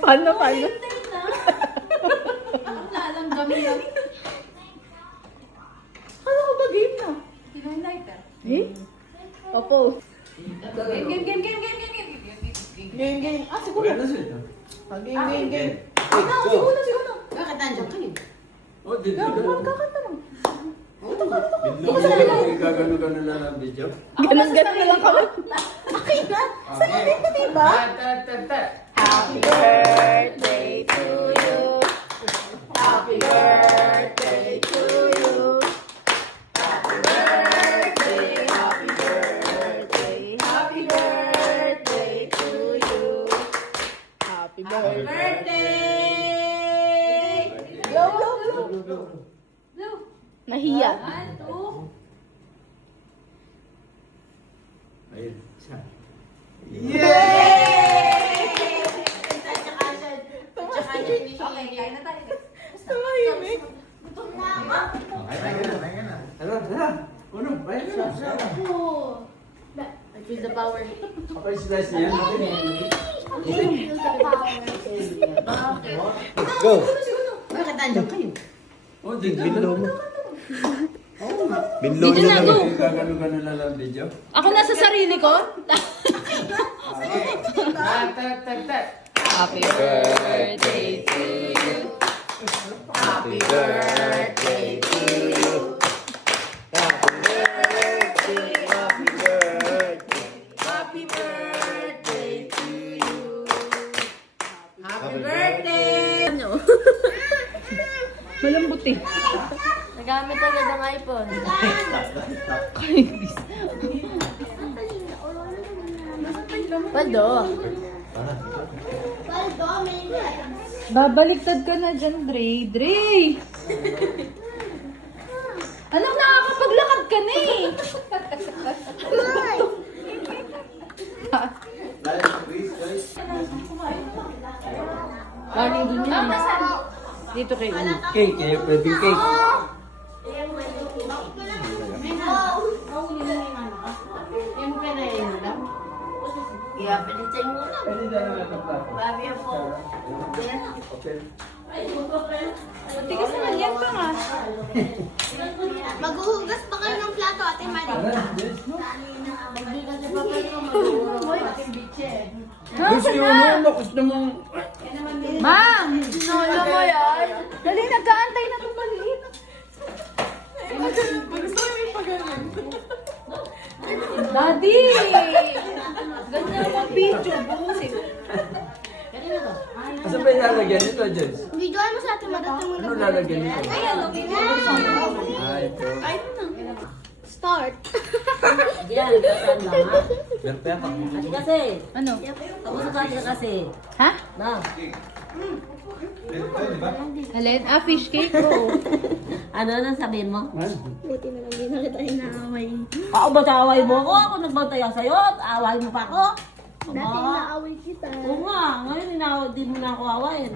Paano? Ang lalanggami lang. Ano ko ba game na? Kinoy lighter. Eh? Opo. Game. Ah, siguro. Game. Siguro. Bakit nandiyan ka niyo? Kakanta lang. Gagano-gano na lang video. Ganun na lang kami. Okay na. Sa'yo din na, diba? Happy birthday to you. Happy birthday to you. Happy birthday, happy birthday, happy birthday to you. Happy birthday. Blow. Nahiya. Ayun, isa. Okay, kain na tayo. Tumahimik. Gutom na ako. Tara. Uno, bayan na. I feel the power. Apa yung slice niya? I feel the power. Go! Bakit nandiyan ka niyo? Oh, binlo mo. Binlo niya na. Gagano-gano na lang video. Ako nasa sarili ko? Happy birthday to you. Happy birthday to you. Happy birthday, happy birthday. Happy birthday to you. Happy birthday! Malambot eh. Nagamit agad ang iPhone. Paldo. Babaliktad ka na dyan, Dre. Dre! Anak, nakakapaglakad ka na eh. Galing dun yan. Dito kayo. Cake, pwedeng cake. Yeah, pilitin mo lang. Pwede na lang ang plato. Babi ako. Okay. Tigas naman yan pa nga. Maghuhugas pa kayo ng plato, Ate Marie. Tara, Jess. Hindi kasi pa kayo magulong ating bitche. Gusto yun yun, lakas namang... Ma'am! Sinolo mo yan? Dali, nagkaantay na itong maliit. Gusto ko yung pagaling. Daddy! Ganyan ang mag-video. Buhusin. Saan ba yung lalagyan nito, Jess? Videoan mo sa Ate Marie. Ano lalagyan nito? Ay, ito. Start. Yan, kasan lang ha. Ganda ka. Kasi, Ano? tapos ka kasi. Ha? Na. Alin? Ah, fish cake? Oo. Ano nang sabihin mo? Buti na lang din nakita inaaway. Ako ba away mo ako? Ako nagbantay sa'yo? Away mo pa ako? Dati inaaway kita. Oo nga, ngayon di mo na ako awayin.